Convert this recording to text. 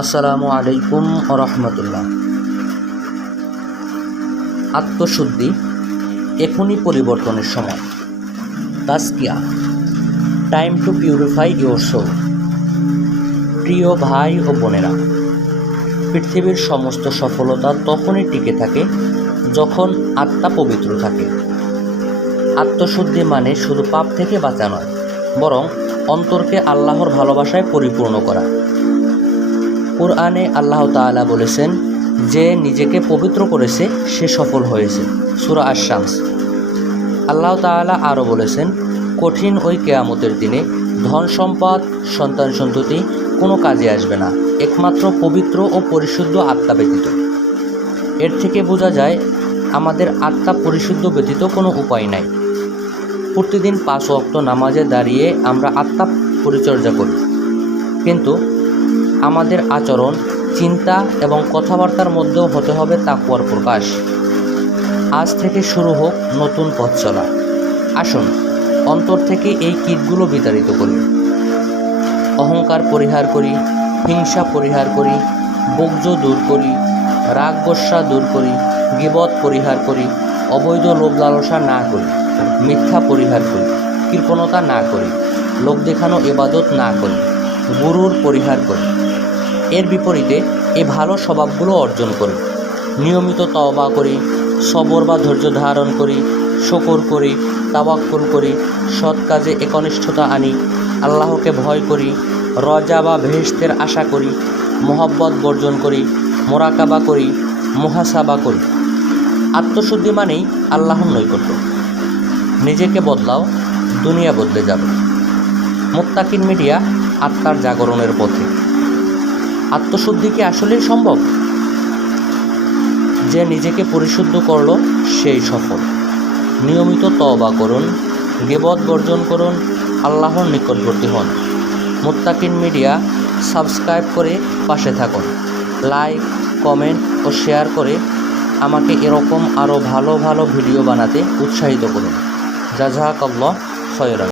আসসালামু আলাইকুম ওয়া রাহমাতুল্লাহ। আত্মশুদ্ধি এখনই পরিবর্তনের সময়। তাজকিয়া, time to purify your soul. প্রিয় ভাই ও বোনেরা, পৃথিবীর সমস্ত সফলতা তখনই টিকে থাকে যখন আত্মা পবিত্র থাকে। আত্মশুদ্ধি মানে শুধু পাপ থেকে বাঁচা নয়, বরং অন্তরকে আল্লাহর ভালোবাসায় পরিপূর্ণ করা। কুরআনে আল্লাহ তাআলা বলেছেন, যে নিজেকে পবিত্র করেছে সে সফল হয়েছে। সূরা আশ-শামস। আল্লাহ তাআলা আরও বলেছেন, কঠিন ওই কিয়ামতের দিনে ধন সম্পদ সন্তান সন্ততি কোনো কাজে আসবে না, একমাত্র পবিত্র ও পরিশুদ্ধ আত্মা ব্যতীত। এর থেকে বোঝা যায় আমাদের আত্মা পরিশুদ্ধ ব্যতীত কোনো উপায় নাই। প্রতিদিন 5 ওয়াক্ত নামাজে দাঁড়িয়ে আমরা আত্মা পরিচর্যা করি, কিন্তু আমাদের আচরণ, চিন্তা এবং কথাবার্তার মধ্যেও হতে হবে তাকওয়ার প্রকাশ। আজ থেকে শুরু হোক নতুন পথ চলা। আসুন অন্তর থেকে এই কিটগুলো বিতাড়িত করি। অহংকার পরিহার করি, হিংসা পরিহার করি, বক্জ দূর করি, রাগ গোস্বা দূর করি, গীবত পরিহার করি, অবৈধ লোভ লালসা না করি, মিথ্যা পরিহার করি, কৃপণতা না করি, লোক দেখানো ইবাদত না করি, গুরুর পরিহার করি। এর বিপরীতে এই ভালো স্বভাবগুলো অর্জন করি। নিয়মিত তওবা করি, সবর বা ধৈর্য ধারণ করি, শুকর করি, তাওয়াক্কুল করি, সৎ কাজে একনিষ্ঠতা আনি, আল্লাহকে ভয় করি, রজা বা বেহেশতের আশা করি, মোহব্বত বর্জন করি, মোরাকাবা করি, মুহাসাবা করি। আত্মশুদ্ধি মানেই আল্লাহর নৈকট্য। নিজেকে বদলাও, দুনিয়া বদলে যাবে। মুত্তাকিন মিডিয়া, আত্মার জাগরণের পথে। আত্মশুদ্ধি কি আসলেই সম্ভব? যে নিজেকে পরিশুদ্ধ করল সেই সফল। নিয়মিত তওবা করুন, গীবত বর্জন করুন, আল্লাহর নিকটবর্তী হন। মুত্তাকিন মিডিয়া সাবস্ক্রাইব করে পাশে থাকুন। লাইক, কমেন্ট ও শেয়ার করে আমাকে এরকম আরও ভালো ভালো ভিডিও বানাতে উৎসাহিত করুন। জাযাকাল্লাহু খায়রান।